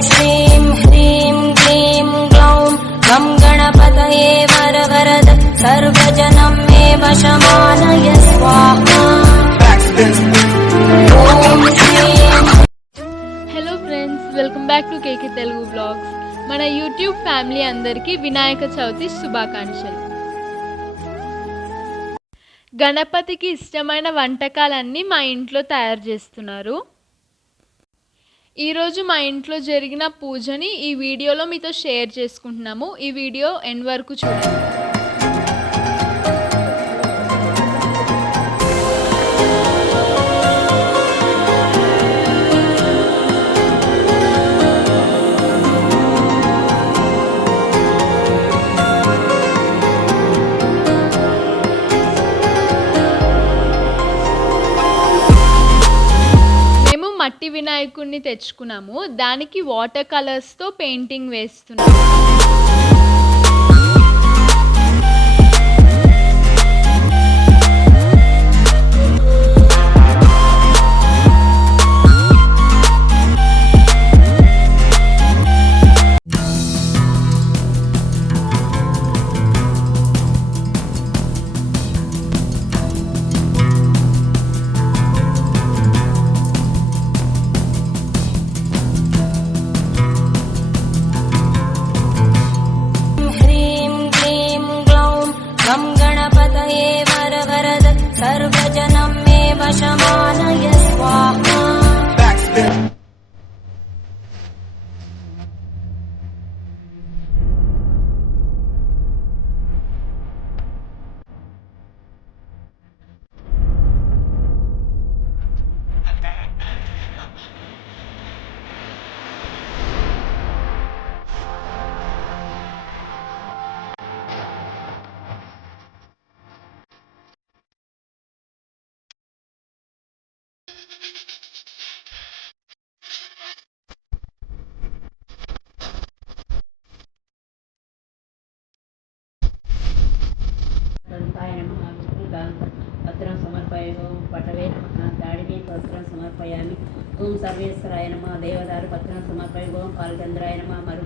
श्रीं ह्रीं क्लीं ग्लौं गं गणपतये वरवरद सर्वजनं मे वशमानय स्वाहा ॐ श्रीं hello friends welcome back to KK Telugu blogs మన యూట్యూబ్ ఫ్యామిలీ అందరికీ వినాయక చవితి శుభాకాంక్షలు గణపతికి ఇష్టమైన వంటకాలన్నీ మా ఇంట్లో తయారు చేస్తున్నారు ఈరోజు మా ఇంట్లో జరిగిన పూజని ఈ వీడియోలో మీతో షేర్ చేసుకుంటున్నాము. ఈ వీడియో ఎండ్ వరకు చూడండి. మట్టి వినాయకుడిని తెచ్చుకున్నాము. దానికి వాటర్ కలర్స్తో పెయింటింగ్ వేస్తున్నాము. गणपतये वरवरद सर्वजनं मे वशमानय दाडिमे पत्रं समर्पयामि ॐ सर्वेश्वराय नमः देवदारु पत्रं समर्पयामि ॐ पालचन्द्राय नमः मरु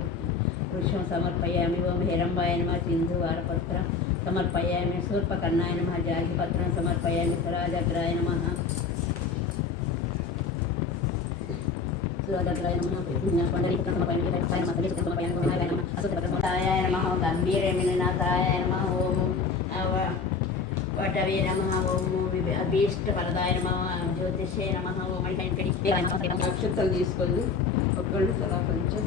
वृक्षं समर्पयामि ॐ हेरम्बाय नमः सिन्धुवारपत्रं समर्पयामि शूर्पकर्णाय नमः जातिपत्रं समर्पयामि स्वराजग्राय नमः सुरदग्राय नमः पंडरीपत्रं समर्पयामि वेदाय नमः सलिलपत्रं समर्पयामि विनायकाय नमः असुतपत्रं కోటవే నమ ఓం అభీష్ట ఫలదాయ నమ జ్యోతిషే నమ ఓం అంటే నక్షత్రం తీసుకోండి. ఒక్కళ్ళు సలా కొంచెం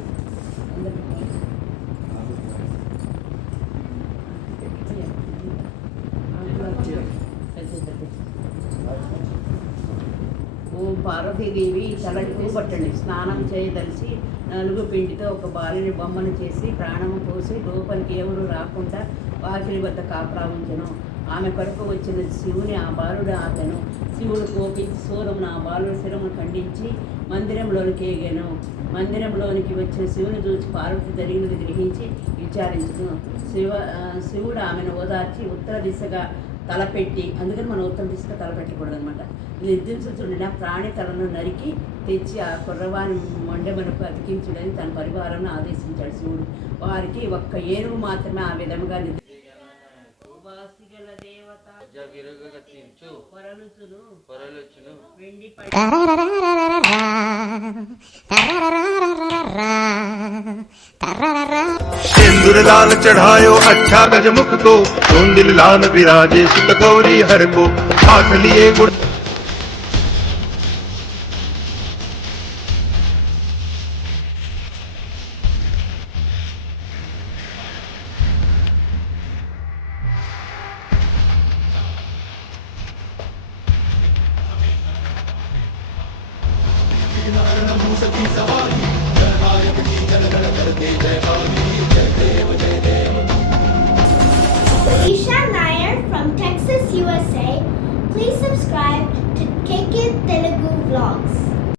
పార్వతీదేవి తలని పూపట్టండి స్నానం చేయదలిసి నలుగు పిండితో ఒక బాలిని బొమ్మను చేసి ప్రాణము పోసి లోపలికి ఎవరు రాకుండా వాకిలి వద్ద కాపురా ఉంచను. ఆమె కొరకు వచ్చిన శివుని ఆ బాలుడు ఆతను శివుడు కోపించి సూరమును ఆ బాలుడి శిరమును ఖండించి మందిరంలోనికి ఎగాను. మందిరంలోనికి వచ్చిన శివుని చూసి పార్వతి జరిగినది గ్రహించి విచారించను. శివ శివుడు ఆమెను ఓదార్చి ఉత్తర దిశగా తలపెట్టి అందుకని మనం ఉత్తర దిశగా తలపెట్టకూడదు అనమాట నిర్దించుచుండిన ప్రాణి తలను నరికి తెచ్చి ఆ కుర్రవాని మొండెమనకు అతికించుడని తన పరివారంను ఆదేశించాడు శివుడు. వారికి ఒక్క ఏనుగు మాత్రమే ఆ విధముగా నిద్ర ఉపాసిగల దేవత విరగతించు పొరలుచును పొరలొచ్చును వెండి सिंदूर लाल चढ़ायो अच्छा गजमुख को चोंदिल लाल विराजे सुत गौरी हर को हाथ लिए गुड़ Isha Nair from Texas, USA. Please subscribe to KK Telugu Vlogs.